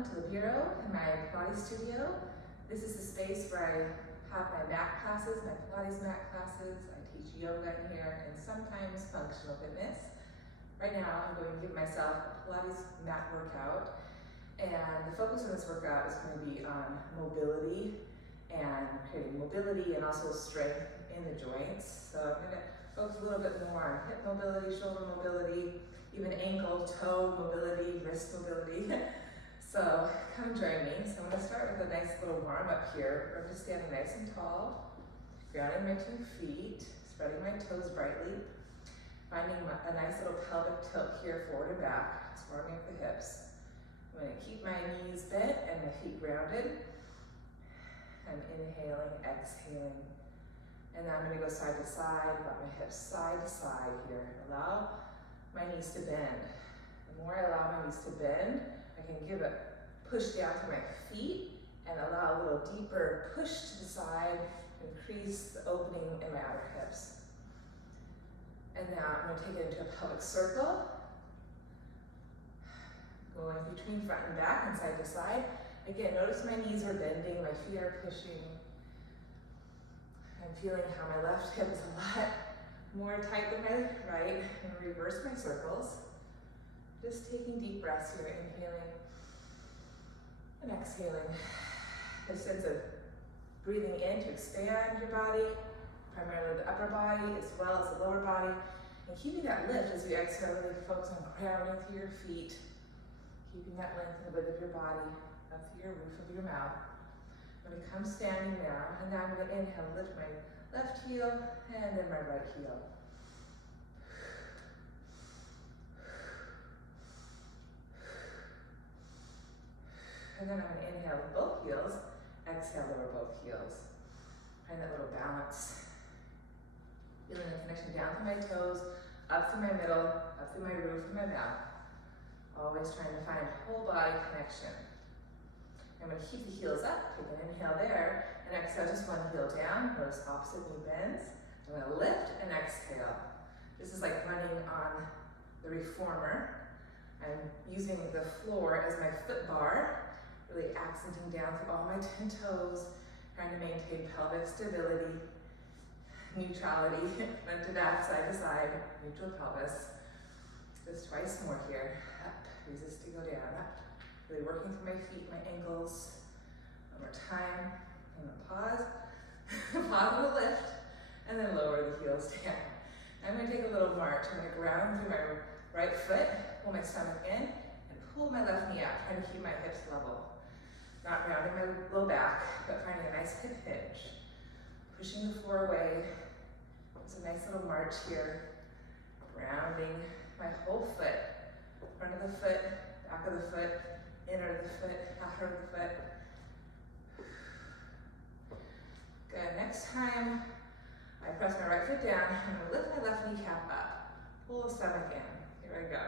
Welcome to the Bureau in my Pilates studio. This is the space where I have my mat classes, my Pilates mat classes. I teach yoga in here and sometimes functional fitness. Right now I'm going to give myself a Pilates mat workout, and the focus of this workout is going to be on mobility and creating mobility and also strength in the joints. So I'm going to focus a little bit more on hip mobility, shoulder mobility, even ankle, toe mobility, wrist mobility. So come join me. So I'm going to start with a nice little warm up here. I'm just standing nice and tall, grounding my 2 feet, spreading my toes brightly, finding a nice little pelvic tilt here forward and back, just warming up the hips. I'm going to keep my knees bent and my feet grounded. I'm inhaling, exhaling. And then I'm going to go side to side, got my hips side to side here. Allow my knees to bend. The more I allow my knees to bend, I can give a push down to my feet and allow a little deeper push to the side, increase the opening in my outer hips. And now I'm going to take it into a pelvic circle, going between front and back and side to side. Again, notice my knees are bending, my feet are pushing. I'm feeling how my left hip is a lot more tight than my right. I'm going to reverse my circles. Just taking deep breaths here, inhaling and exhaling. A sense of breathing in to expand your body, primarily the upper body as well as the lower body. And keeping that lift as you exhale, really focus on grounding through your feet, keeping that length and width of your body up through your roof of your mouth. I'm going to come standing now, and now I'm going to inhale, lift my left heel and then my right heel. And then I'm going to inhale with both heels, exhale lower both heels. Find that little balance. Feeling the connection down through my toes, up through my middle, up through my roof and my mouth. Always trying to find whole body connection. I'm going to keep the heels up, take an inhale there, and exhale just one heel down. Notice opposite knee bends. I'm going to lift and exhale. This is like running on the reformer. I'm using the floor as my foot bar, really accenting down through all my 10 toes, trying to maintain pelvic stability, neutrality, front to back, side to side, neutral pelvis. Just twice more here. Up, resist to go down, up. Really working through my feet, my ankles. One more time. I'm gonna pause, pause on the lift, and then lower the heels down. I'm gonna take a little march. I'm gonna ground through my right foot, pull my stomach in, and pull my left knee out, trying to keep my hips level. Not rounding my low back, but finding a nice hip hinge. Pushing the floor away. It's a nice little march here. Grounding my whole foot. Front of the foot, back of the foot, inner of the foot, outer of the foot. Good, next time I press my right foot down, I'm gonna lift my left kneecap up. Pull the stomach in, here I go.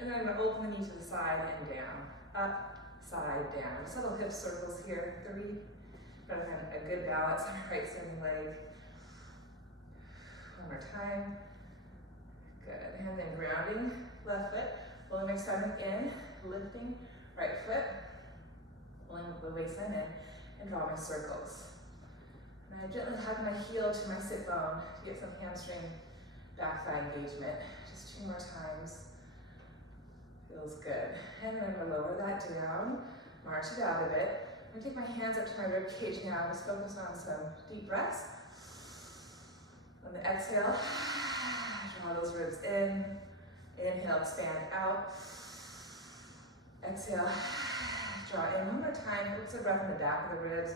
And then I'm gonna open the knee to the side and down. Up, side, down. Just little hip circles here, 3. Try to find a good balance on my right standing leg. One more time. Good, and then grounding, left foot, pulling my stomach in, lifting, right foot, pulling the waistline in, and draw my circles. And I gently hug my heel to my sit bone to get some hamstring back thigh engagement. Just 2 more times. Feels good. And then I'm going to lower that down, march it out a bit. I'm going to take my hands up to my rib cage now. Just focus on some deep breaths. On the exhale, draw those ribs in. Inhale, expand out. Exhale, draw in. One more time. Focus the breath in the back of the ribs.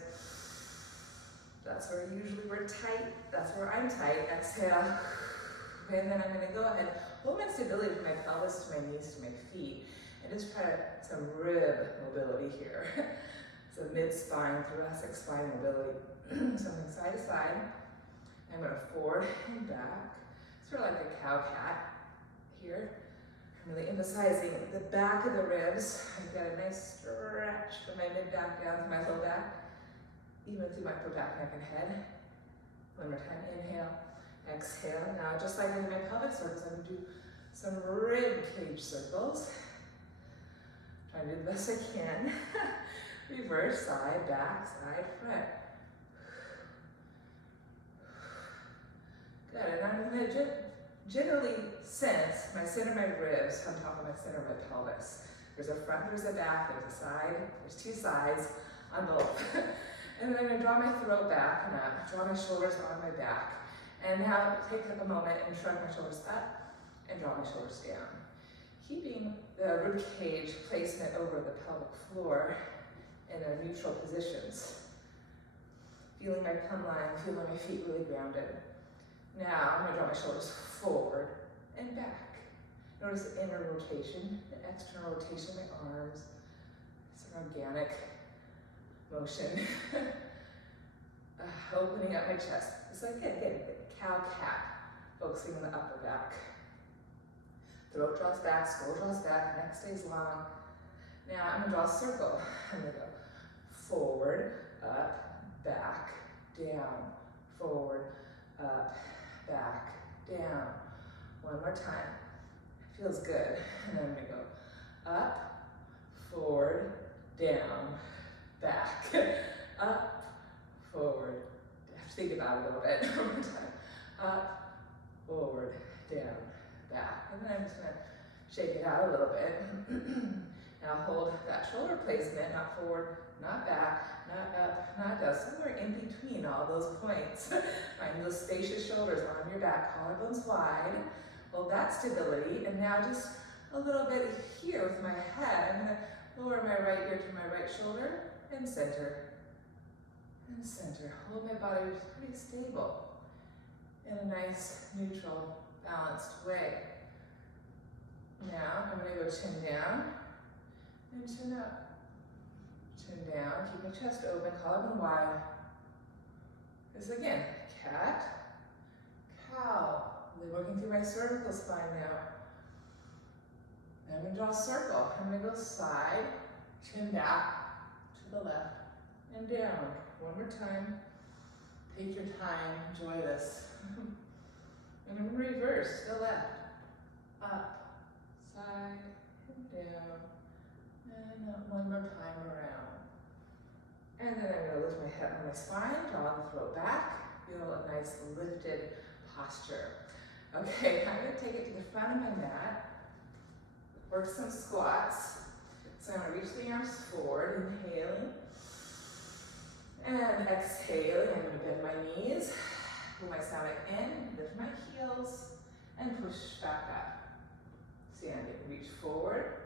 That's where usually we're tight. That's where I'm tight. Exhale. And then I'm going to go ahead, hold my stability from my pelvis to my knees to my feet, and just try some rib mobility here. So mid-spine, thoracic spine mobility. Something side to side. I'm going to forward and back, sort of like a cow cat here. I'm really emphasizing the back of the ribs. I've got a nice stretch from my mid-back down to my low back, even through my upper back, neck, and head. One more time, inhale. Exhale. Now, just like I did my pelvic circles, I'm going to do some rib cage circles. Try to do the best I can. Reverse, side, back, side, front. Good, and I'm going to generally sense my center of my ribs on top of my center of my pelvis. There's a front, there's a back, there's a side, there's two sides on both. And then I'm going to draw my throat back and up, draw my shoulders on my back. And now take a moment and shrug my shoulders up and draw my shoulders down. Keeping the rib cage placement over the pelvic floor in a neutral positions. Feeling my plumb line, feeling my feet really grounded. Now I'm going to draw my shoulders forward and back. Notice the inner rotation, the external rotation of my arms. It's an organic motion. Opening up my chest. It's like good. Cow-cat, focusing on the upper back. Throat draws back, skull draws back, neck stays long. Now I'm going to draw a circle. I'm going to go forward, up, back, down, forward, up, back, down. One more time. Feels good. And then I'm going to go up, forward, down, back, up, forward. I have to think about it a little bit. One more time. Up, forward, down, back. And then I'm just going to shake it out a little bit. Now hold that shoulder placement, not forward, not back, not up, not down, somewhere in between all those points. Find those spacious shoulders on your back, collarbones wide. Hold that stability, and now just a little bit here with my head. I'm going to lower my right ear to my right shoulder and center. And center. Hold my body pretty stable in a nice, neutral, balanced way. Now I'm going to go chin down and chin up. Chin down, keep my chest open, collarbone wide. This again, cat, cow. Really working through my cervical spine now. I'm going to draw a circle. I'm going to go side, chin back, to the left, and down. One more time. Take your time, enjoy this. And I'm going to reverse to the left, up, side, and down, and up one more time around. And then I'm going to lift my head on my spine, draw the throat back, feel a nice lifted posture. Okay, I'm going to take it to the front of my mat, work some squats. So I'm going to reach the arms forward, inhaling, and exhaling. I'm going to bend my knees, pull my stomach in, lift my heels, and push back up. Standing, reach forward,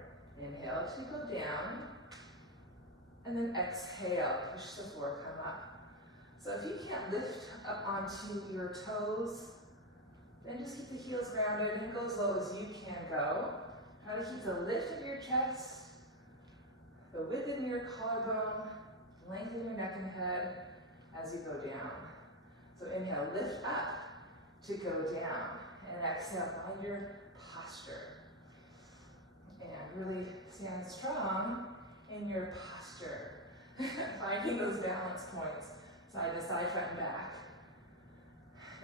inhale to go down, and then exhale, push the floor, come up. So if you can't lift up onto your toes, then just keep the heels grounded and go as low as you can go. Try to keep the lift of your chest, the width in your collarbone, length in your neck and head as you go down. So inhale, lift up to go down, and exhale, find your posture. And really stand strong in your posture. Finding those balance points, side to side, front and back.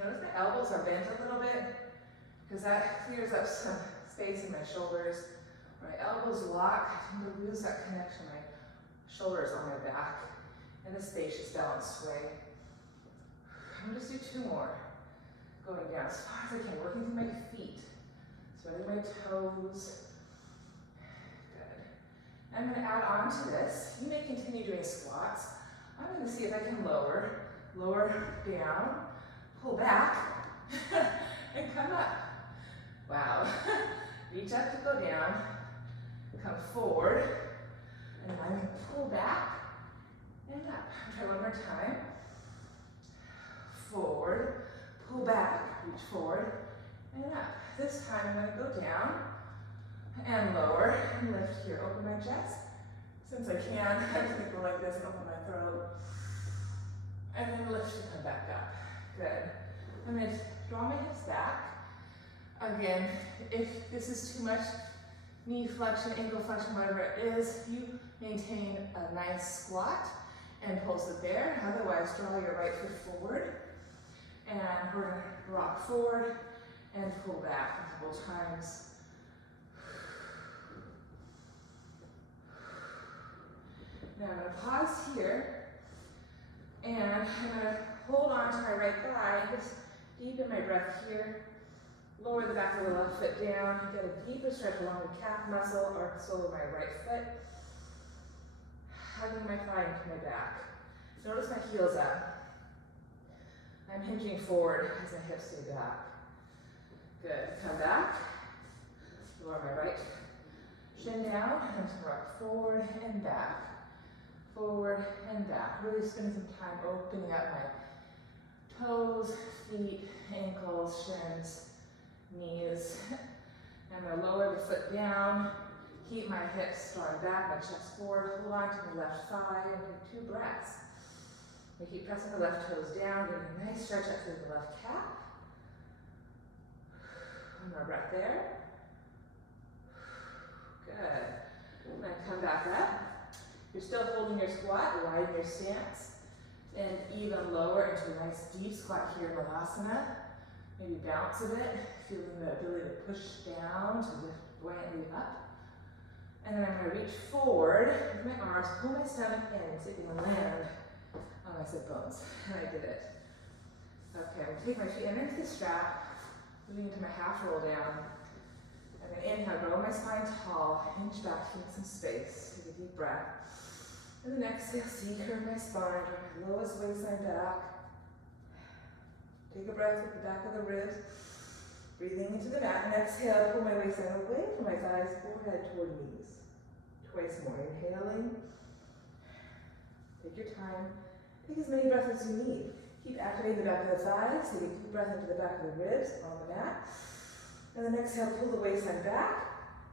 Notice my elbows are bent a little bit, because that clears up some space in my shoulders. When my elbows lock, I tend to lose that connection. My shoulders on my back in a spacious, balanced way. I'm going to just do two more. Going down as far as I can, working through my feet, spreading my toes. Good. I'm going to add on to this. You may continue doing squats. I'm going to see if I can lower down, pull back, and come up. Wow. Reach up to go down, come forward, and then I'm going to pull back and up. Try one more time. Forward, pull back, reach forward, and up. This time I'm going to go down and lower and lift here. Open my chest. Since I can, I'm going to go like this and open my throat. And then lift and come back up. Good. I'm going to draw my hips back. Again, if this is too much knee flexion, ankle flexion, whatever it is, you maintain a nice squat and pulse it there. Otherwise, draw your right foot forward. And we're going to rock forward and pull back a couple times. Now I'm going to pause here, and I'm going to hold on to my right thigh, just deepen my breath here, lower the back of the left foot down, get a deeper stretch along the calf muscle, arc the sole of my right foot, hugging my thigh into my back. Notice my heels up. I'm hinging forward as my hips stay back. Good. Come back. Lower my right shin down. I'm just going to rock forward and back. Forward and back. Really spending some time opening up my toes, feet, ankles, shins, knees. I'm going to lower the foot down. Keep my hips drawing back, my chest forward. Hold on to my left thigh and take 2 breaths. We keep pressing the left toes down, getting a nice stretch up through the left calf. One more breath there. Good. And then come back up. You're still holding your squat, widen your stance, and even lower into a nice deep squat here in Malasana. Maybe bounce a bit, feeling the ability to push down, to lift buoyantly up. And then I'm going to reach forward with my arms, pull my stomach in, so you can land on my sit bones. And I did it. Okay, I'm going to take my feet underneath the strap, moving into my half roll down. I'm going to inhale, grow my spine tall, hinge back, take some space, take a deep breath. And then exhale, C-curve my spine, draw my lowest waistline back. Take a breath with the back of the ribs, breathing into the mat, and exhale, pull my waistline away from my thighs, forehead toward knees. Twice more, inhaling. Take your time. Take as many breaths as you need. Keep activating the back of the thighs. Take a deep breath into the back of the ribs on the mat. And then exhale, pull the waistline back.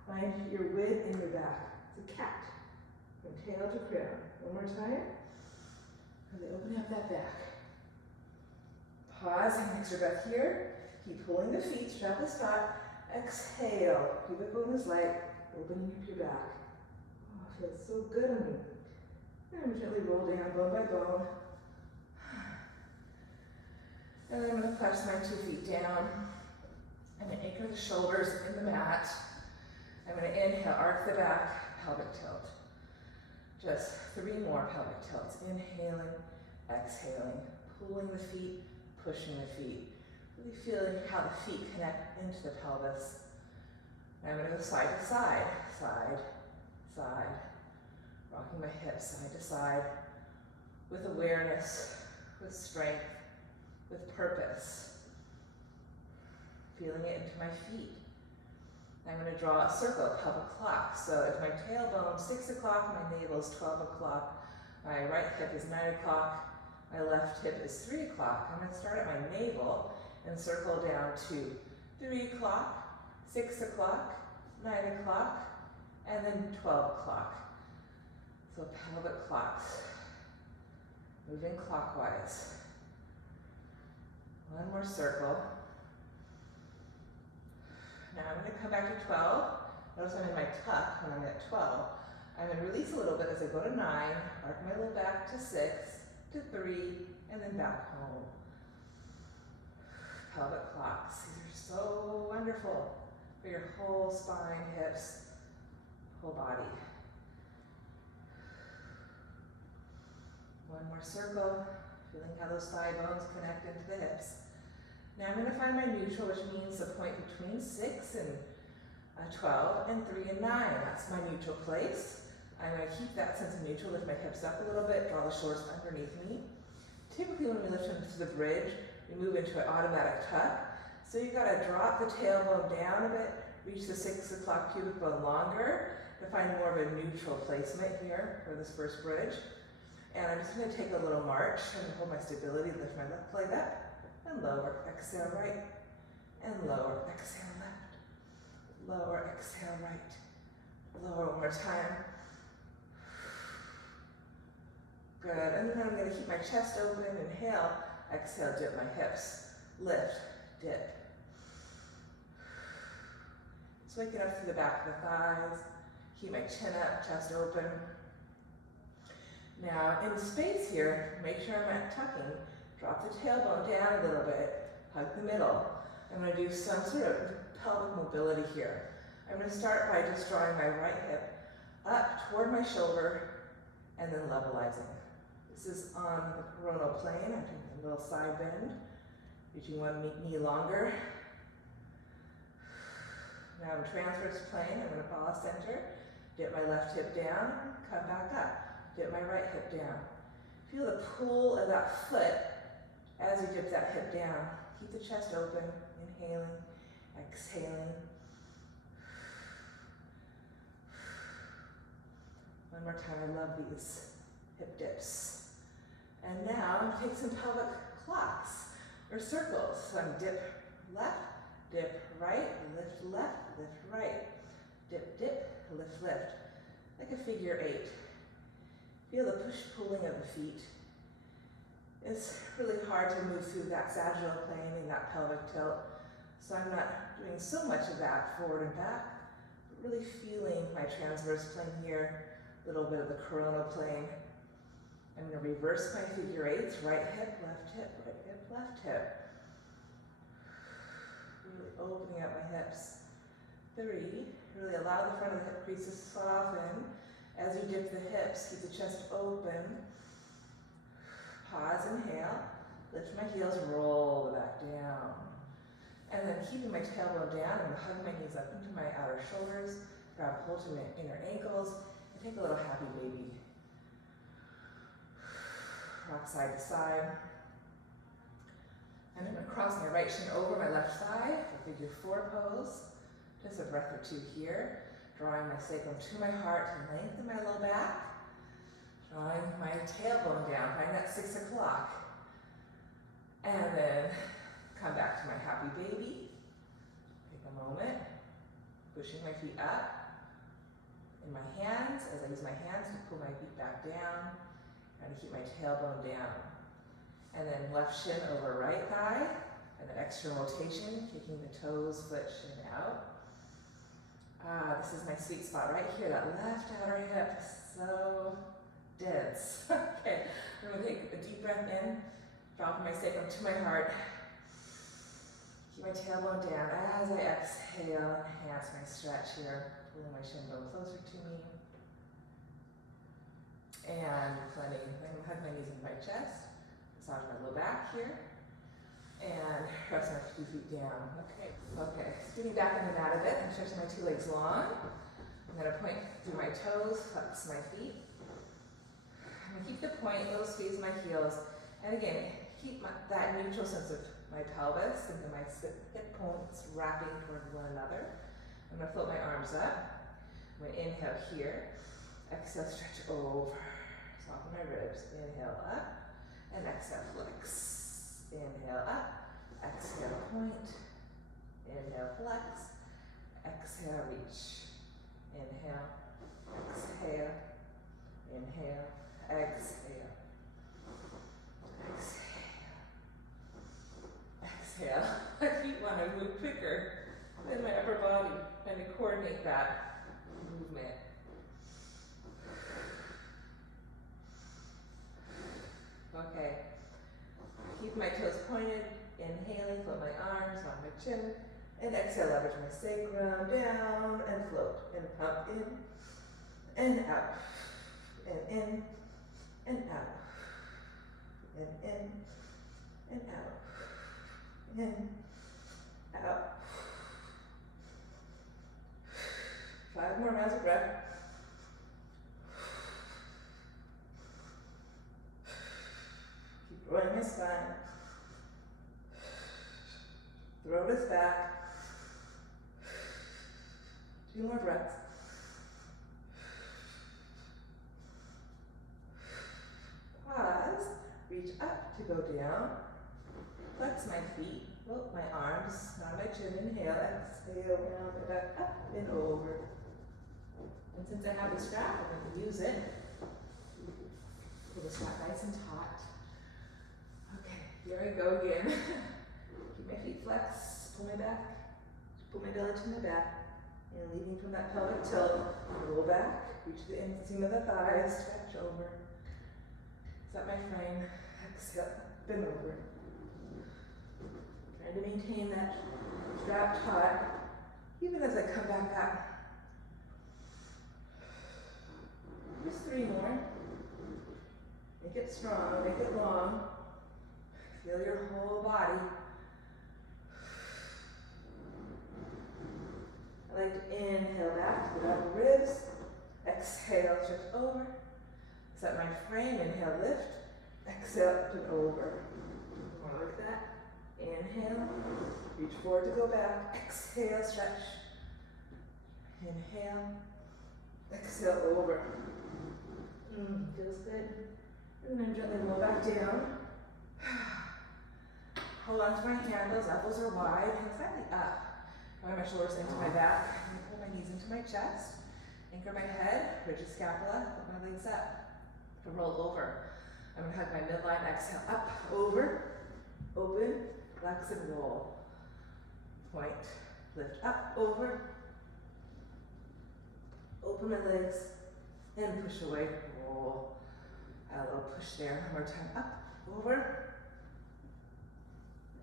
Find your width in your back. It's a cat. From tail to crown. One more time. And then open up that back. Pause and extra breath here. Keep pulling the feet, strap the spot. Exhale. Pubic bone is light. Opening up your back. Oh, it feels so good on me. And gently roll down bone by bone. And then I'm going to press my 2 feet down. I'm going to anchor the shoulders in the mat. I'm going to inhale, arc the back, pelvic tilt. Just 3 more pelvic tilts. Inhaling, exhaling, pulling the feet, pushing the feet. Really feeling how the feet connect into the pelvis. I'm going to go side to side, side, side. Rocking my hips side to side with awareness, with strength, with purpose. Feeling it into my feet. I'm going to draw a circle, pelvic clock. So if my tailbone's 6 o'clock, my navel's 12 o'clock, my right hip is 9 o'clock, my left hip is 3 o'clock. I'm going to start at my navel and circle down to 3 o'clock, 6 o'clock, 9 o'clock, and then 12 o'clock. So pelvic clocks, moving clockwise. One more circle. Now I'm going to come back to 12. Notice I'm in my tuck when I'm at 12. I'm going to release a little bit as I go to 9, arc my little back to 6, to 3, and then back home. Pelvic clocks. These are so wonderful for your whole spine, hips, whole body. One more circle, feeling how those thigh bones connect into the hips. Now I'm going to find my neutral, which means the point between 6 and 12 and 3 and 9. That's my neutral place. I'm going to keep that sense of neutral, lift my hips up a little bit, draw the shoulders underneath me. Typically when we lift into the bridge, we move into an automatic tuck. So you've got to drop the tailbone down a bit, reach the 6 o'clock pubic bone longer to find more of a neutral placement here for this first bridge. And I'm just going to take a little march and hold my stability, lift my left leg up and lower, exhale right, and lower, exhale left, lower, exhale right, lower one more time. Good, and then I'm going to keep my chest open, inhale, exhale, dip my hips, lift, dip. Just waking up through the back of the thighs, keep my chin up, chest open. Now, in space here, make sure I'm at tucking. Drop the tailbone down a little bit, hug the middle. I'm going to do some sort of pelvic mobility here. I'm going to start by just drawing my right hip up toward my shoulder and then levelizing. This is on the coronal plane. I'm taking a little side bend, reaching one knee longer. Now I'm transverse plane. I'm going to follow center. Dip my left hip down, come back up. Dip my right hip down. Feel the pull of that foot as you dip that hip down. Keep the chest open, inhaling, exhaling. One more time, I love these hip dips. And now take some pelvic clocks or circles. So I'm dip left, dip right, lift right, dip, dip, lift, like a figure 8. Feel the push-pulling of the feet. It's really hard to move through that sagittal plane and that pelvic tilt, so I'm not doing so much of that forward and back, but really feeling my transverse plane here, a little bit of the coronal plane. I'm going to reverse my figure 8s, right hip, left hip, right hip, left hip. Really opening up my hips. 3, really allow the front of the hip crease to soften. As you dip the hips, keep the chest open. Pause, inhale, lift my heels, roll the back down. And then keeping my tailbone down, I'm going to hug my knees up into my outer shoulders, grab hold to my inner ankles, and take a little happy baby. Rock side to side. And I'm going to cross my right shin over my left thigh for figure 4 pose. Just a breath or 2 here. Drawing my sacrum to my heart to lengthen my low back. Drawing my tailbone down, find that 6 o'clock. And then come back to my happy baby. Take a moment. Pushing my feet up. In my hands, as I use my hands to pull my feet back down. Trying to keep my tailbone down. And then left shin over right thigh. And then external rotation, kicking the toes, foot, shin out. This is my sweet spot right here, that left outer hip, so dense. Okay, I'm going to take a deep breath in, drop my sacrum to my heart. Keep my tailbone down as I exhale, enhance my stretch here, pulling my shin bone closer to me. And plenty, I'm going to hug my knees into my chest, massage my low back here. And press my 2 feet down. Okay. Sitting back in the mat a bit and stretching my 2 legs long. I'm going to point through my toes, flex my feet. I'm going to keep the point, little squeeze my heels. And again, keep that neutral sense of my pelvis, and then my hip points wrapping toward one another. I'm going to float my arms up. I'm going to inhale here. Exhale, stretch over. Soften my ribs. Inhale up. And exhale, flex. Inhale up, exhale point, inhale flex, exhale reach, inhale, exhale, inhale, exhale, exhale. My feet want to move quicker than my upper body, trying to coordinate that movement. Okay. Keep my toes pointed, inhaling, float my arms on my chin, and exhale, leverage my sacrum down and float, and pump in, and out, and in, and out, and in, and out, in, out. 5 more rounds of breath. Rolling my spine. Throat is back. 2 more breaths. Pause. Reach up to go down. Flex my feet. Float my arms. On my chin. Inhale. Exhale. Round it back up and over. And since I have the strap, I'm going to use it. Pull the strap nice and taut. Here I go again. Keep my feet flexed, pull my back, pull my belly to my back, and leading from that pelvic tilt, roll back, reach the inseam of the thighs, stretch over. Set my frame, exhale, bend over. Trying to maintain that strap taut, even as I come back up. Just 3 more. Make it strong, make it long. Feel your whole body. I like to inhale back to the double ribs. Exhale, shift over. Set my frame, inhale, lift. Exhale, up and over. More like that. Inhale, reach forward to go back. Exhale, stretch. Inhale, exhale, over. Feels good. And then gently roll back down. Hold on to my handles, elbows are wide, and slightly up. Bring my shoulders into my back, and pull my knees into my chest. Anchor my head, rigid scapula, put my legs up. And roll over. I'm gonna hug my midline, exhale, up, over, open, flex and roll. Point, lift up, over, open my legs, and push away, roll. Add a little push there, one more time, up, over,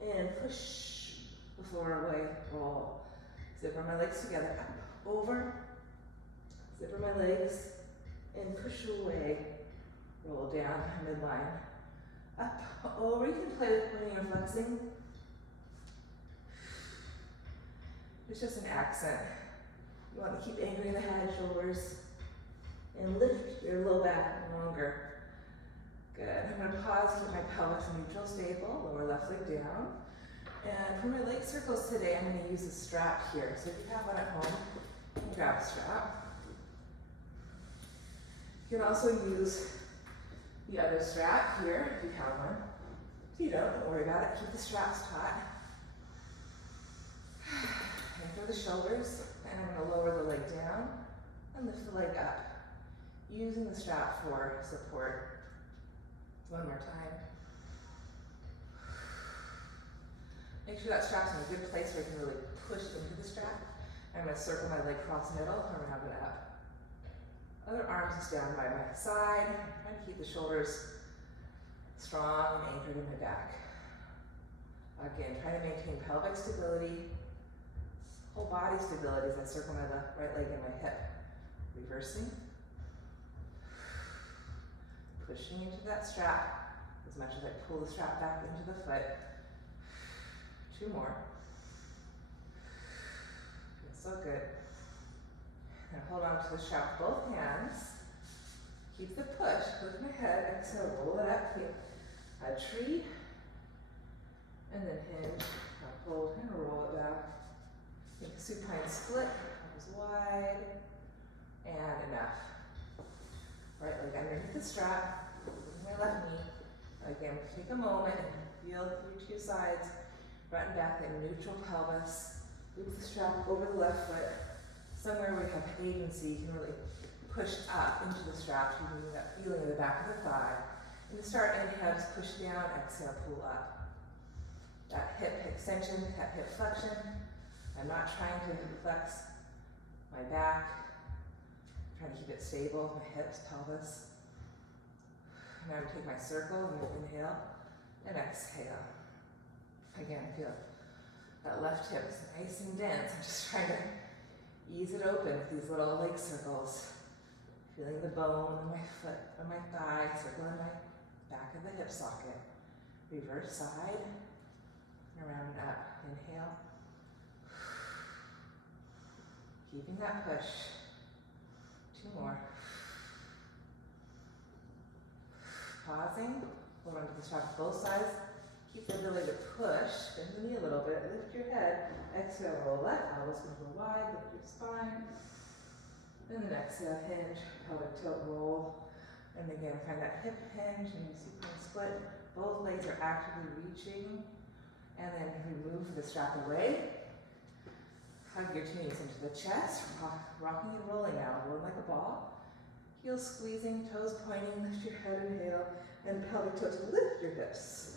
and push the floor away, roll. Zipper my legs together, up, over, zipper my legs, and push away, roll down, midline, up, over. You can play with pointing or flexing. It's just an accent. You want to keep anchoring the head, shoulders, and lift your low back longer. Good. I'm going to pause, keep my pelvis neutral, stable, lower left leg down. And for my leg circles today, I'm going to use a strap here. So if you have one at home, you can grab a strap. You can also use the other strap here if you have one. If you don't worry about it. Keep the straps taut. Anchor the shoulders, and I'm going to lower the leg down and lift the leg up, using the strap for support. One more time. Make sure that strap's in a good place where you can really push into the strap. I'm going to circle my leg cross middle, around and up. Other arms is down by my side. I'm trying to keep the shoulders strong and anchored in my back. Again, try to maintain pelvic stability, whole body stability as I circle my right leg and my hip. Reversing. Pushing into that strap as much as I pull the strap back into the foot. 2 more. Feels so good. Now hold on to the strap with both hands. Keep the push. Lift my head. Exhale. Roll it up. Keep a tree. And then hinge. Now hold and roll it back. Make a supine split. Arms wide. And enough. Right leg underneath the strap. My left knee. Again, take a moment and feel through 2 sides. Front and back, that neutral pelvis. Loop the strap over the left foot. Somewhere where you have agency, you can really push up into the strap, using that feeling in the back of the thigh. And to start, inhale, just push down, exhale, pull up. That hip extension, that hip flexion. I'm not trying to flex my back. I'm trying to keep it stable, my hips, pelvis. Now I'm going to take my circle and inhale and exhale. Again, feel that left hip is nice and dense. I'm just trying to ease it open with these little leg circles. Feeling the bone in my foot, on my thigh, circling my back of the hip socket. Reverse side, and around and up. Inhale. Keeping that push. 2 more. Pausing. Hold on to the strap with both sides. Keep the ability to push. Bend the knee a little bit. Lift your head. Exhale, roll left. Elbows can go wide. Lift your spine. And then exhale, hinge. Pelvic tilt, roll. And again, find that hip hinge and you supine split. Both legs are actively reaching. And then remove the strap away. Hug your knees into the chest. Rocking and rolling now. Roll like a ball. Heels squeezing, toes pointing. Lift your head, inhale. And pelvic tilt to lift your hips.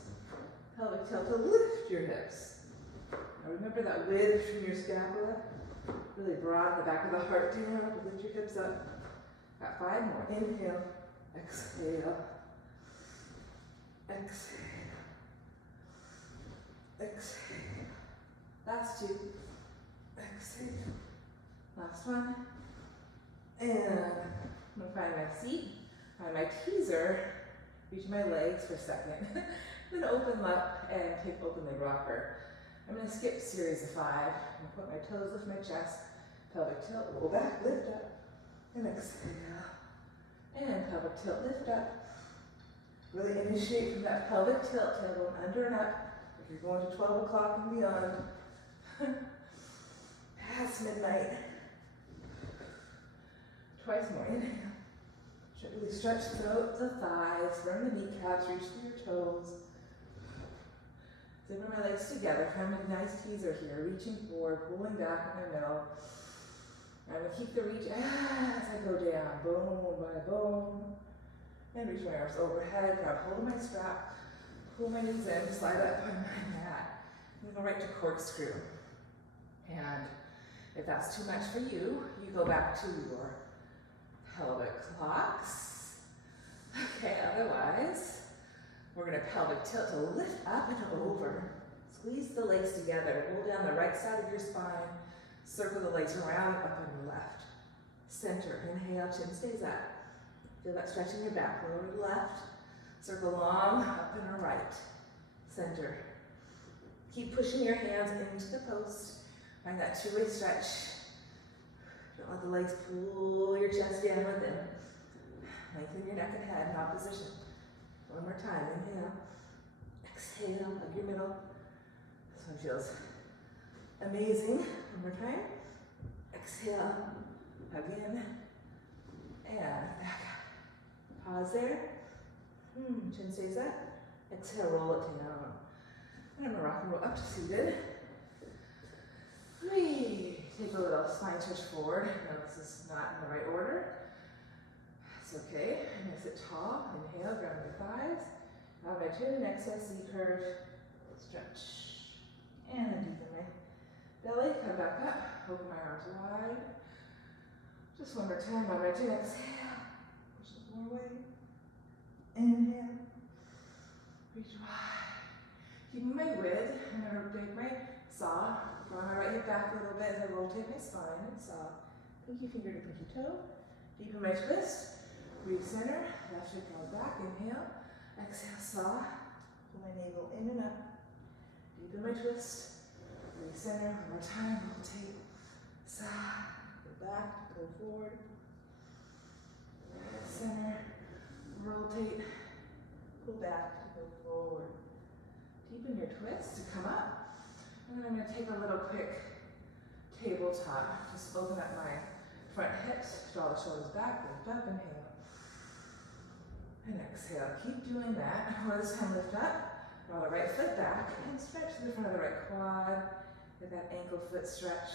Pelvic tilt to lift your hips. Now remember that width from your scapula. Really broaden the back of the heart down. Lift your hips up. Got 5 more. Inhale. Exhale. Exhale. Exhale. Last 2. Exhale. Last one. And I'm going to find my seat. Find my teaser. Reach my legs for a second. Then open them up and take open leg rocker. I'm going to skip series of 5. I'm going to put my toes, lift my chest, pelvic tilt, roll back, lift up, and exhale. And pelvic tilt, lift up. Really initiate from that pelvic tilt, tailbone under and up. If you're going to 12 o'clock and beyond, past midnight. Twice more, inhale. Really stretch the thighs, burn the kneecaps, reach through your toes. Zipper my legs together, kind of a nice teaser here, reaching forward, pulling back in my middle. I'm going to keep the reach as I go down, bone by bone. And reach my arms overhead, grab hold of my strap, pull my knees in, slide up on my mat, and go right to corkscrew. And if that's too much for you, you go back to your pelvic clocks. Okay, otherwise, we're going to pelvic tilt to lift up and over. Squeeze the legs together. Pull down the right side of your spine. Circle the legs around up on your left. Center. Inhale, chin stays up. Feel that stretch in your back. Lower to the left. Circle long, up and right. Center. Keep pushing your hands into the post. Find that two-way stretch. Don't let the legs pull your chest down with them. Lengthen your neck and head in opposition. One more time. Inhale. Exhale, hug your middle. This one feels amazing. One more time. Exhale, hug in, and back up. Pause there. Chin stays up. Exhale, roll it down. And I'm going to rock and roll up to seated. Take a little spine twitch forward. Now this is not in the right order. It's okay. I'm going to sit tall. Inhale, ground your thighs. Now my chin and exhale, C curve. Stretch. And then deepen my belly. Come back up. Open my arms wide. Just one more time. Now my chin, exhale. Push the floor away. Inhale. Reach wide. Keeping my width. I'm going to rotate my saw. Draw my right hip back a little bit as I rotate my spine and saw. Pinky finger to pinky toe. Deepen my twist. Recenter. Left hip draws back. Inhale. Exhale, saw. Pull my navel in and up. Deepen my twist. Recenter. One more time. Rotate. Saw. Go back. Go forward. Center. Rotate. Pull back. Go forward. Deepen your twist to come up. And then I'm going to take a little quick tabletop. Just open up my front hips, draw the shoulders back, lift up, inhale. And exhale. Keep doing that. Or this time lift up, draw the right foot back, and stretch to the front of the right quad. Get that ankle foot stretch.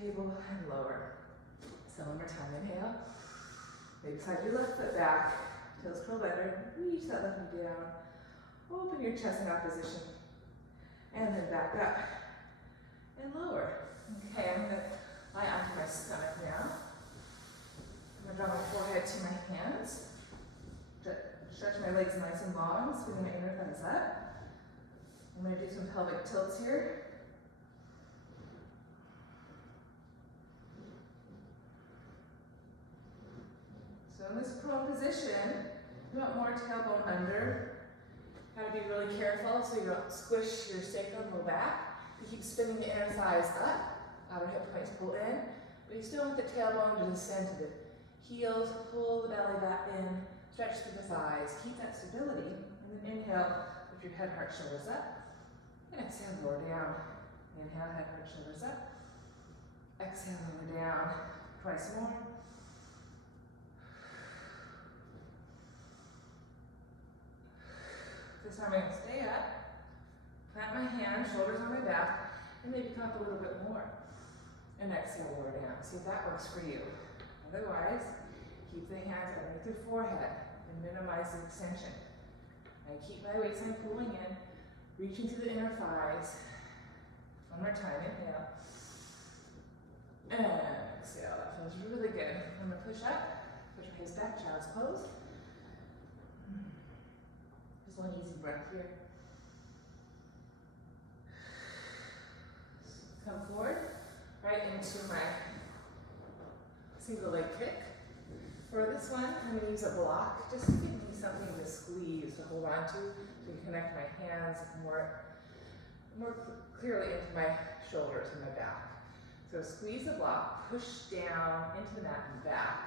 Table and lower. So one more time, inhale. Maybe slide your left foot back, toes curl under, reach that left knee down. Open your chest in opposition. And then back up and lower. Okay, I'm going to lie onto my stomach now. I'm going to draw my forehead to my hands. Stretch my legs nice and long, squeezing my inner thighs up. I'm going to do some pelvic tilts here. So in this prone position, you want more tailbone under. Got to be really careful so you don't squish your sacrum, low back. You keep spinning the inner thighs up, outer hip points pull in, but you still want the tailbone to descend to the heels, pull the belly back in, stretch through the thighs, keep that stability, and then inhale, lift your head, heart, shoulders up, and exhale, lower down. Inhale, head, heart, shoulders up, exhale, lower down, twice more. This time I'm going to stay up, plant my hands, shoulders on my back, and maybe come up a little bit more. And exhale, lower down. See if that works for you. Otherwise, keep the hands underneath your forehead and minimize the extension. I keep my waistline pulling in, reaching to the inner thighs. One more time, inhale. And exhale, that feels really good. I'm going to push up, push your hips back, child's pose. Just one easy breath here. Come forward, right into my single leg kick. For this one, I'm going to use a block. Just give me something to squeeze, to hold on to connect my hands more clearly into my shoulders and my back. So squeeze the block, push down into the mat and back.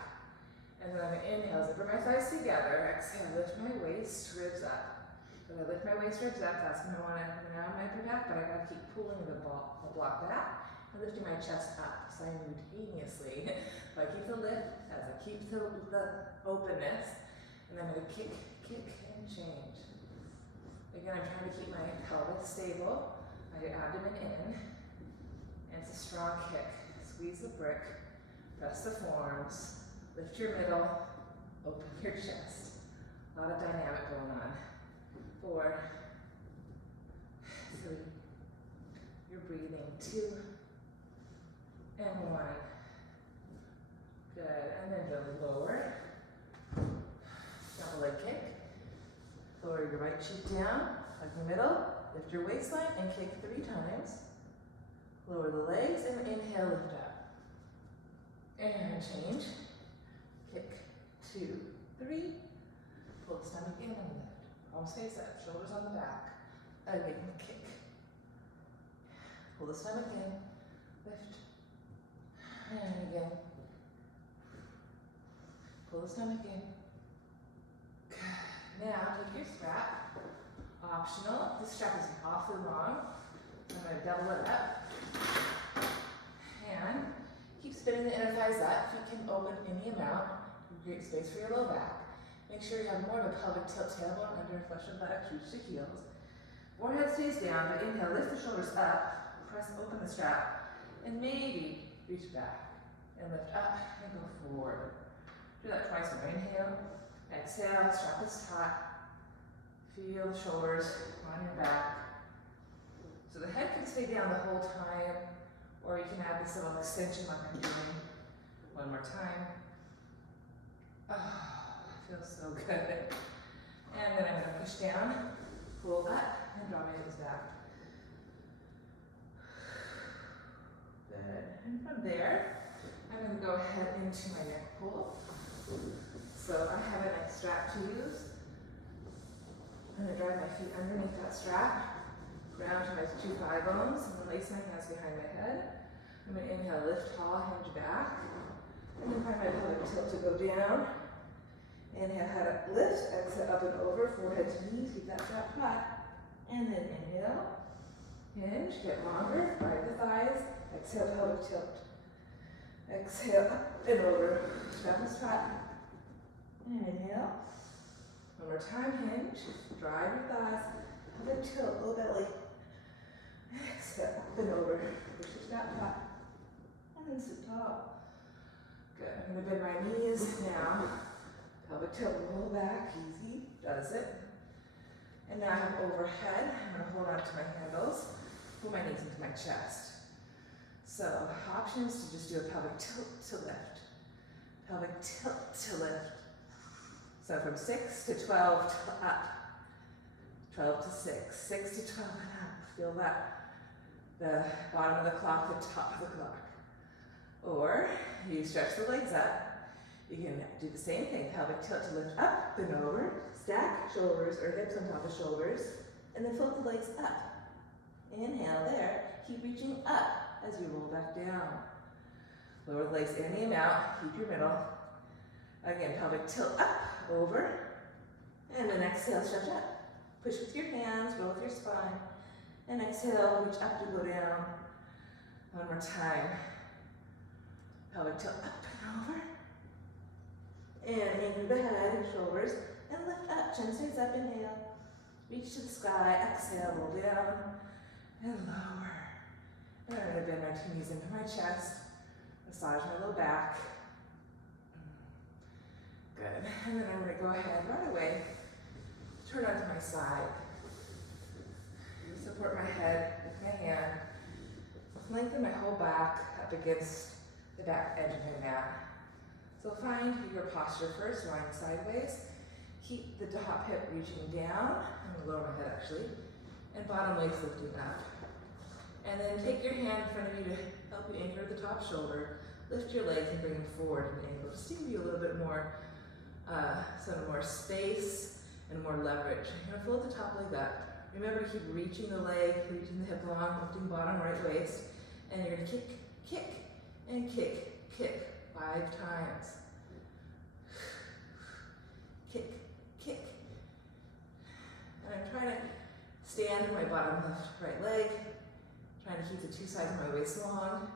And then I'm going to inhale, zipper my thighs together. Exhale, lift my waist, ribs up. When I lift my waist, ribs up, that's when I want to come down my upper back, but I got to keep pulling the block back and lifting my chest up simultaneously. So I keep the lift as I keep the openness, and then I'm going to kick, and change. Again, I'm trying to keep my pelvis stable, my abdomen in, and it's a strong kick. Squeeze the brick, press the forearms, lift your middle, open your chest. A lot of dynamic going on. 4, 3, you're breathing. 2, and 1. Good, and then go lower. Double leg kick. Lower your right cheek down, hug the middle, lift your waistline and kick 3 times. Lower the legs and inhale, lift up. And change. Kick, 2, 3. Pull the stomach in and lift. Palms face up, shoulders on the back. Again, kick. Pull the stomach in, lift. And again. Pull the stomach in. Now, take your strap. Optional. This strap is awfully long. I'm going to double it up. And keep spinning the inner thighs up. Feet can open any amount. Create space for your low back. Make sure you have more of a pelvic tilt, tailbone under, flesh and buttocks, reach the heels. Forehead stays down, but inhale, lift the shoulders up. Press open the strap. And maybe reach back. And lift up and go forward. Do that twice more. Inhale. Exhale, strap is taut. Feel the shoulders on your back. So the head can stay down the whole time, or you can add this little extension like I'm doing. One more time. Oh, feels so good. And then I'm going to push down, pull up, and draw my hips back. Good. And from there, I'm going to go ahead into my neck pull. So I have a nice strap to use. I'm going to drive my feet underneath that strap, ground to my 2 thigh bones, and then lace my hands behind my head. I'm going to inhale, lift tall, hinge back, and then find my pelvic tilt to go down. Inhale, head up, lift, exhale, up and over, forehead to knees, keep that strap flat. And then inhale, hinge, get longer, drive the thighs, exhale, pelvic tilt. Exhale, up and over, strap is flat. And inhale. One more time, hinge. Drive your thighs. Pelvic tilt, low belly. Exhale, up and over. Push your strap flat. And then sit tall. Good. I'm going to bend my knees now. Pelvic tilt, roll back. Easy. Does it. And now I'm overhead. I'm going to hold on to my handles. Pull my knees into my chest. So the option is to just do a pelvic tilt to lift. Pelvic tilt to lift. So from 6 to 12 to up, 12 to 6, 6 to 12 and up. Feel that, the bottom of the clock, the top of the clock. Or you stretch the legs up. You can do the same thing, pelvic tilt to lift up and over, stack shoulders or hips on top of shoulders, and then float the legs up. Inhale there, keep reaching up as you roll back down. Lower the legs any amount, keep your middle. Again, pelvic tilt up, over, and then exhale, stretch up. Push with your hands, roll with your spine, and exhale, reach up to go down. One more time. Pelvic tilt up and over. And anchor the head, shoulders, and lift up. Chin stays up, inhale. Reach to the sky, exhale, roll down, and lower. And I'm going to bend my 2 knees into my chest, massage my low back. Good. And then I'm going to go ahead right away, turn onto my side. Support my head with my hand. Lengthen my whole back up against the back edge of my mat. So find your posture first, lying sideways. Keep the top hip reaching down. I'm going to lower my head actually. And bottom legs lifting up. And then take your hand in front of you to help you anchor the top shoulder. Lift your legs and bring them forward and angle, just to give you a little bit more some more space and more leverage. You're gonna fold the top leg up. Remember to keep reaching the leg, reaching the hip long, lifting bottom right waist, and you're gonna kick, kick, and kick, kick 5 times. Kick, kick. And I'm trying to stand in my bottom left, right leg, trying to keep the 2 sides of my waist long.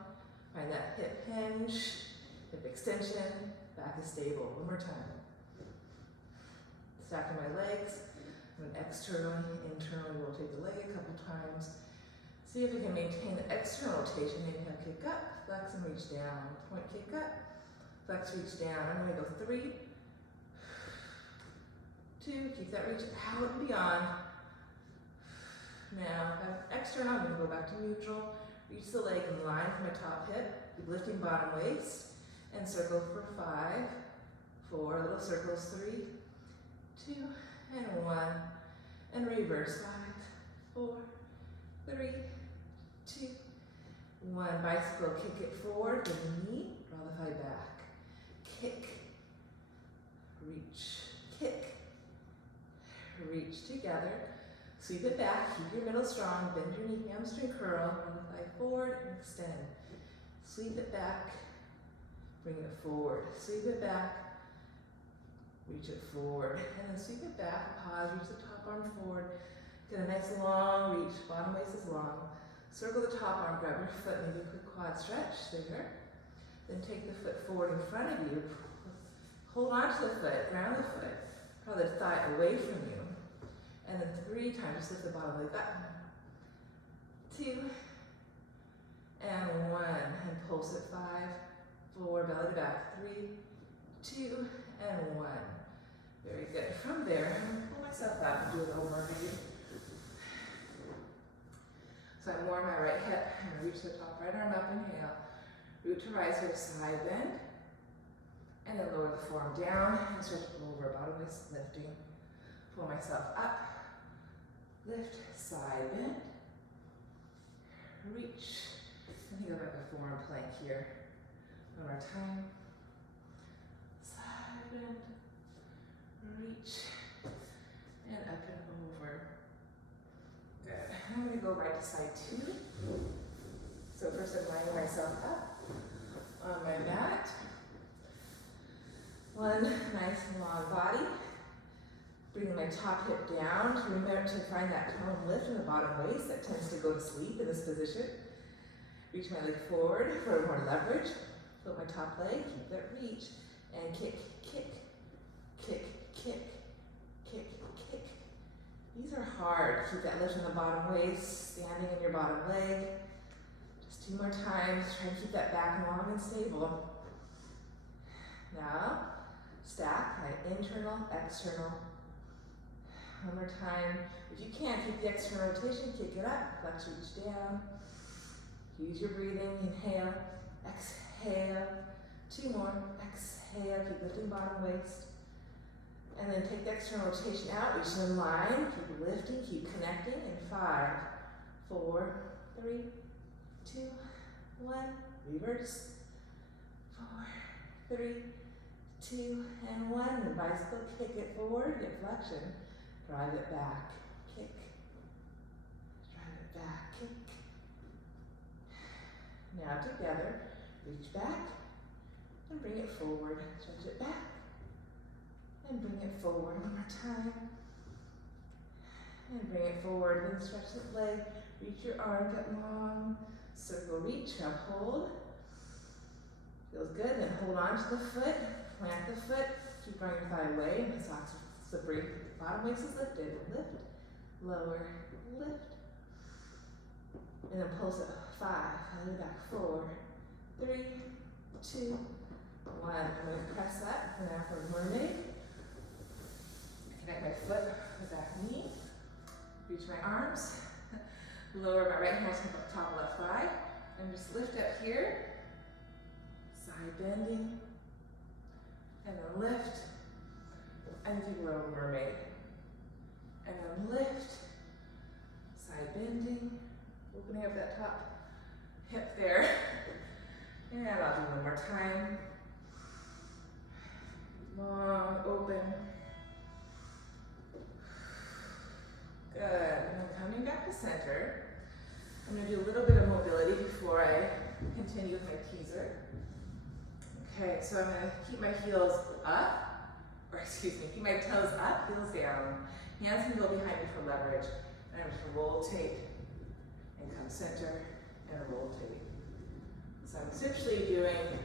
Find that hip hinge, hip extension, back is stable. One more time. Stacking my legs. And externally, internally, we'll take the leg a couple times. See if we can maintain the external rotation. Inhale, kick up, flex and reach down. Point, kick up, flex, reach down. I'm gonna go 3, 2, keep that reach out and beyond. Now, external, I'm gonna go back to neutral. Reach the leg in line with my top hip. Keep lifting bottom waist. And circle for 5, 4, little circles, 3, 2, and 1. And reverse, 5, 4, 3, 2, 1. Bicycle, kick it forward, with the knee, draw the thigh back. Kick, reach, kick, reach together. Sweep it back, keep your middle strong, bend your knee, hamstring curl, draw the thigh forward and extend. Sweep it back, bring it forward, sweep it back, reach it forward, and then sweep it back, pause, reach the top arm forward, get a nice long reach, bottom waist is long, circle the top arm, grab your foot, maybe a quick quad stretch there, then take the foot forward in front of you, hold on to the foot, ground the foot, draw the thigh away from you, and then 3 times, just lift the bottom leg up, 2, and 1, and pulse it, 5, 4, belly to back, 3, 2, and 1. Very good. From there, I'm going to pull myself up and do an Oberg. So I'm more on my right hip. I'm going to reach the top right arm up, inhale. Root to rise here, side bend. And then lower the forearm down and stretch over, bottom waist lifting. Pull myself up, lift, side bend, reach. I think I'll have a forearm plank here. One more time. Side bend, reach, and up and over. Good. I'm going to go right to side 2. So first I'm lining myself up on my mat. One nice long body. Bringing my top hip down. Remember to find that tone lift in the bottom waist that tends to go to sleep in this position. Reach my leg forward for more leverage. Flip my top leg, keep that reach, and kick, kick, kick, kick, kick, kick. These are hard. Keep that lift in the bottom waist, standing in your bottom leg. Just 2 more times. Try to keep that back long and stable. Now, stack my internal, external. One more time. If you can't keep the external rotation, kick it up, flex, reach down. Use your breathing. Inhale, exhale. 2 more. Exhale. Keep lifting bottom waist. And then take the external rotation out. Reach in line. Keep lifting. Keep connecting. In 5, 4, 3, 2, 1. Reverse. 4, 3, 2, and 1. The bicycle. Kick it forward. Get flexion. Drive it back. Kick. Drive it back. Kick. Now together, reach back and bring it forward. Stretch it back and bring it forward. One more time. And bring it forward. Then stretch the leg. Reach your arm, get long. Circle, reach. Now hold. Feels good. Then hold on to the foot. Plant the foot. Keep drawing your thigh away. My socks are slippery. Bottom waist is lifted. Lift. Lower. Lift. And then pulse it. 5, belly back, 4, 3, 2, 1. I'm going to press that for now for mermaid. Connect my foot with the back knee. Reach my arms. Lower my right hand to the top left thigh. And just lift up here. Side bending. And then lift. And take a little mermaid. And then lift. Side bending. Opening up that top hip there. And I'll do one more time. Long, open. before I continue with my teaser. Okay, so I'm gonna keep my heels up, or excuse me, keep my toes up, heels down. Hands can go behind me for leverage. And I'm just gonna rotate and come center and rotate. So I'm essentially doing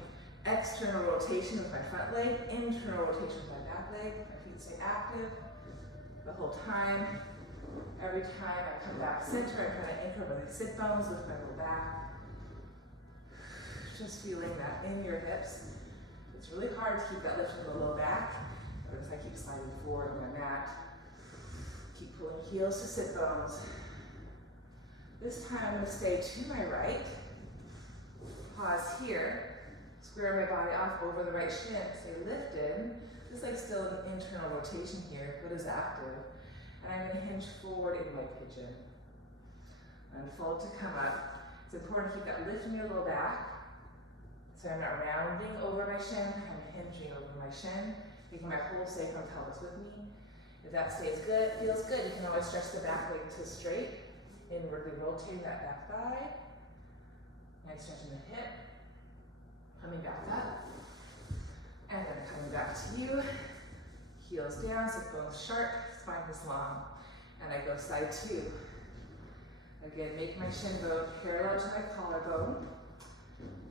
external rotation with my front leg, internal rotation with my back leg. My feet stay active the whole time. Every time I come back center, I try to anchor my sit bones with my low back. Just feeling that in your hips. It's really hard to keep that lift in the low back. Notice I keep sliding forward on my mat. Keep pulling heels to sit bones. This time I'm going to stay to my right. Pause here. Square my body off over the right shin. Stay lifted. This leg's still an internal rotation here, but is active. And I'm going to hinge forward in my pigeon. Unfold to come up. It's important to keep that lift in your low back. So I'm not rounding over my shin, I'm hinging over my shin, taking my whole sacrum pelvis with me. If that stays good, feels good, you can always stretch the back leg to straight, inwardly rotating that back thigh. Nice stretching the hip, coming back up, and then coming back to you. Heels down, sit bones sharp, spine is long, and I go side two. Again, make my shin bone parallel to my collarbone.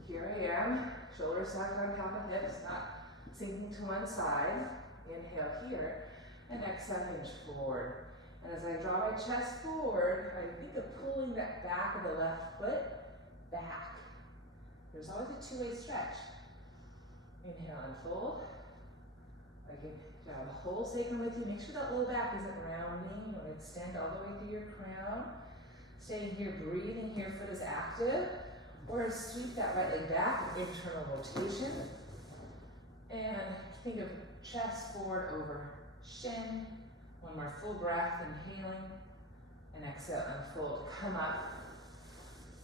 Here I am, shoulders stacked on top of hips, not sinking to one side. Inhale here, and exhale, hinge forward. And as I draw my chest forward, I think of pulling that back of the left foot back. There's always a two-way stretch. Inhale, unfold. Again, draw the whole sacrum with you. Make sure that low back isn't rounding. You want to extend all the way through your crown. Staying here, breathing here, foot is active. Or sweep that right leg back, internal rotation. And think of chest forward over shin. One more full breath, inhaling. And exhale, unfold, come up.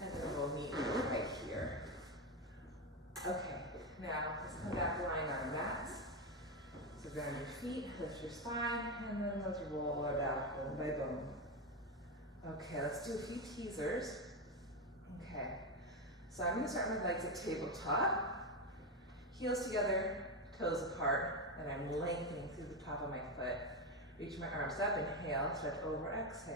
And then we'll meet right here. Okay, now let's come back, lying on our mats. So ground your feet, lift your spine, and then let's roll our back bone by bone. Okay, let's do a few teasers. Okay. So I'm going to start my legs at tabletop, heels together, toes apart, and I'm lengthening through the top of my foot. Reach my arms up, inhale, stretch over, exhale.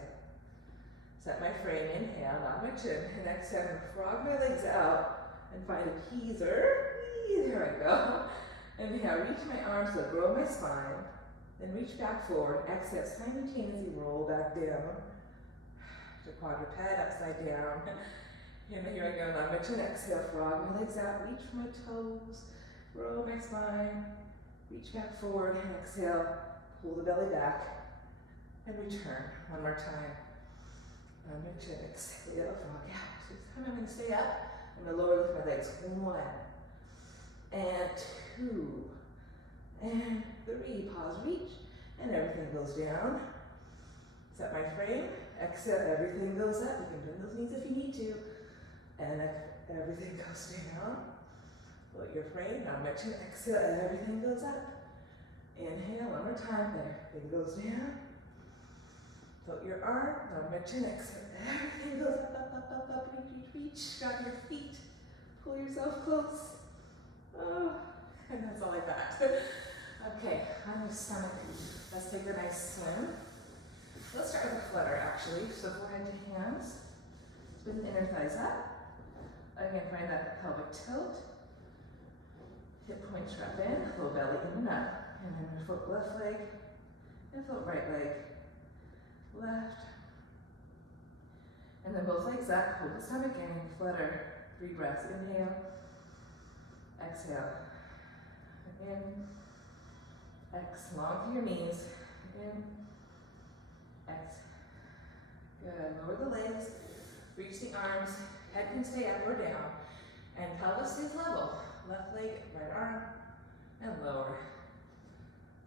Set my frame, inhale, nod my chin, and exhale, and frog my legs out, and find a teaser. There I go. Inhale, reach my arms up, grow my spine, then reach back forward, exhale, simultaneously roll back down to quadruped, upside down. And here I go, nod my chin, exhale, frog my legs out, reach for my toes, grow my spine, reach back forward, and exhale, pull the belly back, and return. One more time. Nod my chin, exhale, frog out. So this time I'm going to stay up, I'm going to lower lift my legs. 1, and 2, and 3, pause, reach, and everything goes down. Set my frame, exhale, everything goes up. You can bend those knees if you need to. And everything goes down. Float your frame, now my chin, exhale, and everything goes up. Inhale, one more time, everything goes down. Float your arm, now my chin, exhale, everything goes up, reach, grab your feet, pull yourself close. Oh, and that's all I got. Okay, on your stomach, let's take a nice swim. Let's start with a flutter actually, so forehead to hands, spin the inner thighs up. Again, find that pelvic tilt. Hip points wrap in, low belly in and up. And then float left leg, and float right leg, left. And then both legs up, hold the stomach in, flutter. 3 breaths, inhale, exhale. In, exhale, long through your knees. In, exhale. Good, lower the legs, reach the arms. Head can stay up or down, and pelvis stays level. Left leg, right arm, and lower.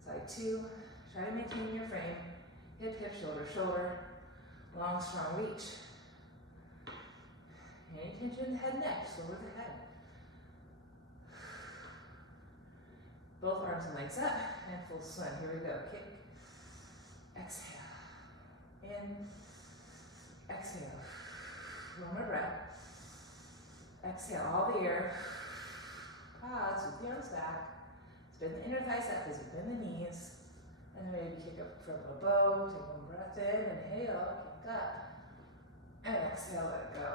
Side 2, try to maintain your frame. Hip, hip, shoulder, shoulder. Long, strong reach. Any tension in the head, neck, lower the head. Both arms and legs up, and full swim. Here we go, kick. Exhale. In, exhale. One more breath. Exhale all the air. Pause, sweep the arms back. Spin the inner thighs up as you bend the knees. And then maybe kick up for a little bow. Take one breath in, inhale, kick up. And exhale, let go.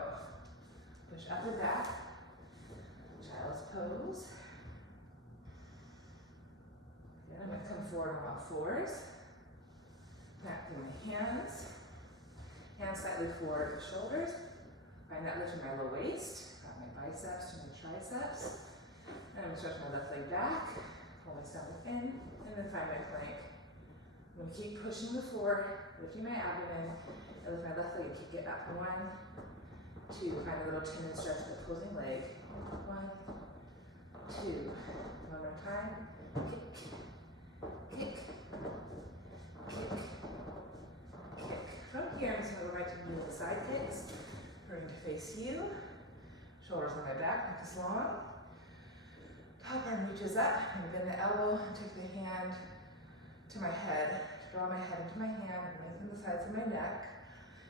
Push up and back. Child's pose. Then I'm going to come forward on all fours. Back through my hands. Hands slightly forward to the shoulders. Find that lift in my low waist. Got my biceps to my triceps. And I'm going to stretch my left leg back. Pull my stomach in. And then find my plank. I'm going to keep pushing the floor, lifting my abdomen. And lift my left leg and kick it up. 1, 2. Find a little tendon stretch with the opposing leg. 1, 2. One more time. Kick, kick, kick, kick. From here, I'm just going to go right to the middle side kicks. Turning to face you. Shoulders on my back, neck is long. Top arm reaches up, and bend the elbow, and take the hand to my head. Draw my head into my hand, lengthen the sides of my neck,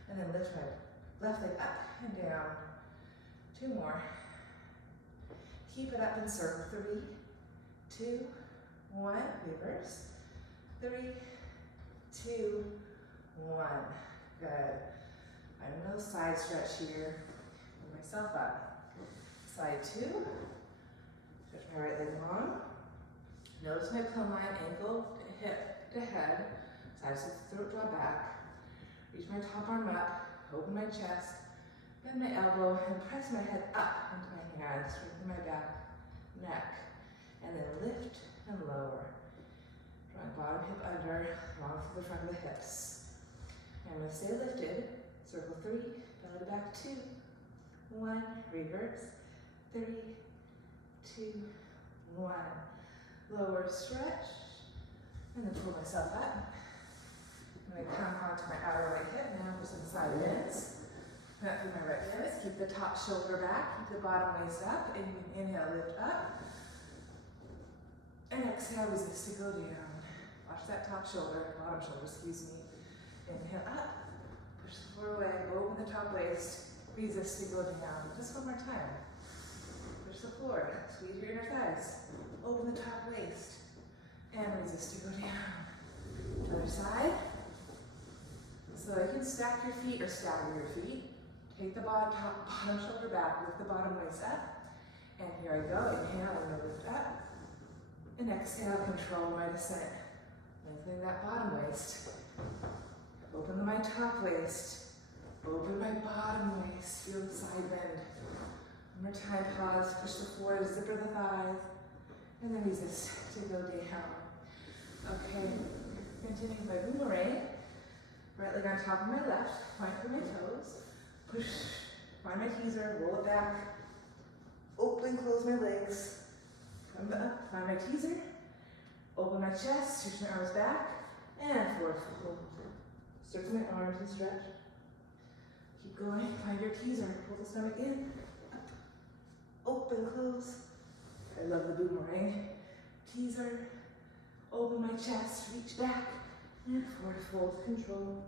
and then lift my left leg up and down. 2 more. Keep it up in circle. 3, 2, 1. Reverse. 3, 2, 1. Good. Find a little side stretch here. Bring myself up. Side 2. Stretch my right leg long. Notice my plumb line, ankle to hip to head. Sides of the throat, draw back. Reach my top arm up. Open my chest. Bend my elbow and press my head up into my hands. Strengthen my back, neck. And then lift and lower. Drawing bottom hip under, long through the front of the hips. And I'm going to stay lifted. Circle 3, belly back 2, 1, reverse, 3, 2, 1. Lower stretch, and then pull myself up. I'm going to come onto my outer right hip now for some side bends. Back through my right fist, keep the top shoulder back, keep the bottom waist up, and you can inhale, lift up. And exhale, resist to go down. Watch that top shoulder, bottom shoulder, excuse me. Inhale up. Push the floor away, open the top waist, resist to go down. Just one more time. Push the floor, squeeze your inner thighs, open the top waist, and resist to go down. Other side. So you can stack your feet or stagger your feet. Take the bottom shoulder back, lift the bottom waist up. And here I go, inhale, I'm going to lift up. And exhale, control my descent. Lengthening that bottom waist. Open my top waist. Open my bottom waist. Feel the side bend. One more time, pause. Push the floor, zipper the thighs. And then resist to go down. Okay. Continuing by boomerang. Right leg on top of my left. Point through my toes. Push. Find my teaser. Roll it back. Open, close my legs. Come up. Find my teaser. Open my chest. Switch my arms back. And forward fold. Circle my arms and stretch. Keep going. Find your teaser. Pull the stomach in. Up. Open, close. I love the boomerang. Teaser. Open my chest. Reach back. And forward fold. Control.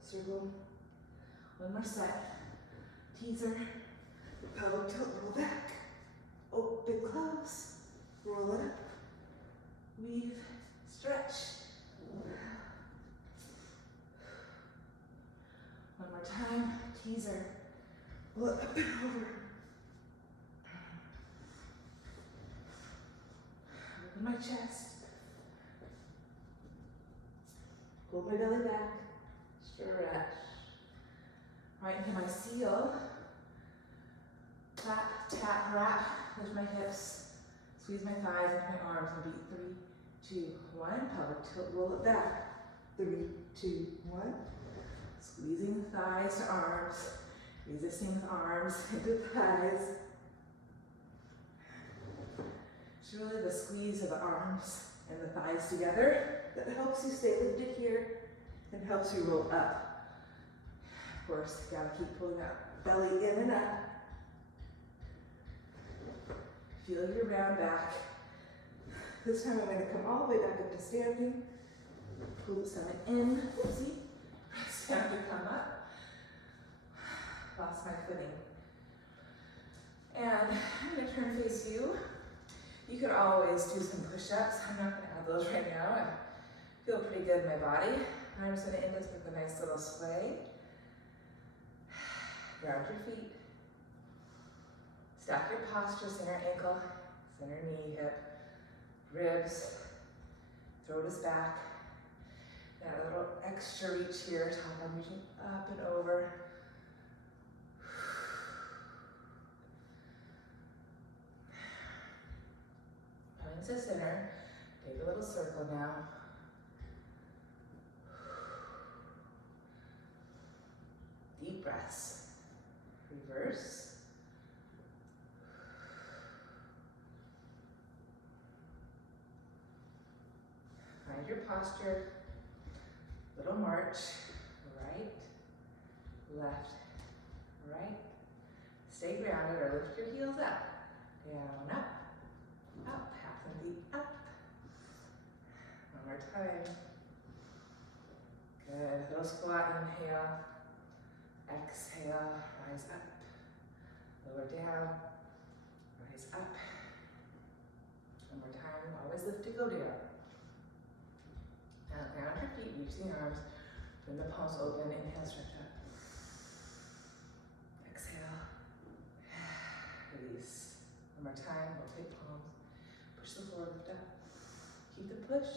Circle. One more set. Teaser. Pelvic tilt. Roll back. Open, close. Roll it up. Weave. Stretch. One more time, teaser. Pull it up and over. Open my chest. Pull my belly back. Stretch. Right into my seal. Tap, tap, wrap. Lift my hips. Squeeze my thighs into my arms and beat 3, 2, 1. Pelvic tilt, roll it back. 3, 2, 1. Squeezing the thighs to arms, resisting the arms into thighs. It's really the squeeze of the arms and the thighs together that helps you stay lifted here and helps you roll up. Of course, you gotta keep pulling that belly in and up. Feel your round back. This time I'm going to come all the way back up to standing. Pull the stomach in. Oopsie. It's time to come up. Lost my footing. And previous view. You could always do some push-ups. I'm not gonna add those right now. I feel pretty good in my body. I'm just gonna end this with a nice little sway. Ground your feet. Stack your posture, center ankle, center knee, hip, ribs. Throat is back. That little extra reach here, top arm reaching up and over. Coming to center. Take a little circle now. Deep breaths. Reverse. Find your posture. Little march. Right, left, right. Stay grounded or lift your heels up. Down, up, up. Half the feet up. One more time. Good. Little squat. Inhale. Exhale. Rise up. Lower down. Rise up. One more time. Always lift to go down. Now ground your feet. Reach the arms. Bring the palms open. Inhale. Stretch up. Exhale. Release. One more time. Rotate palms. Push the floor. Lift up. Keep the push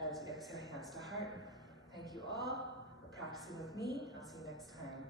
as you exhale. Hands to heart. Thank you all for practicing with me. I'll see you next time.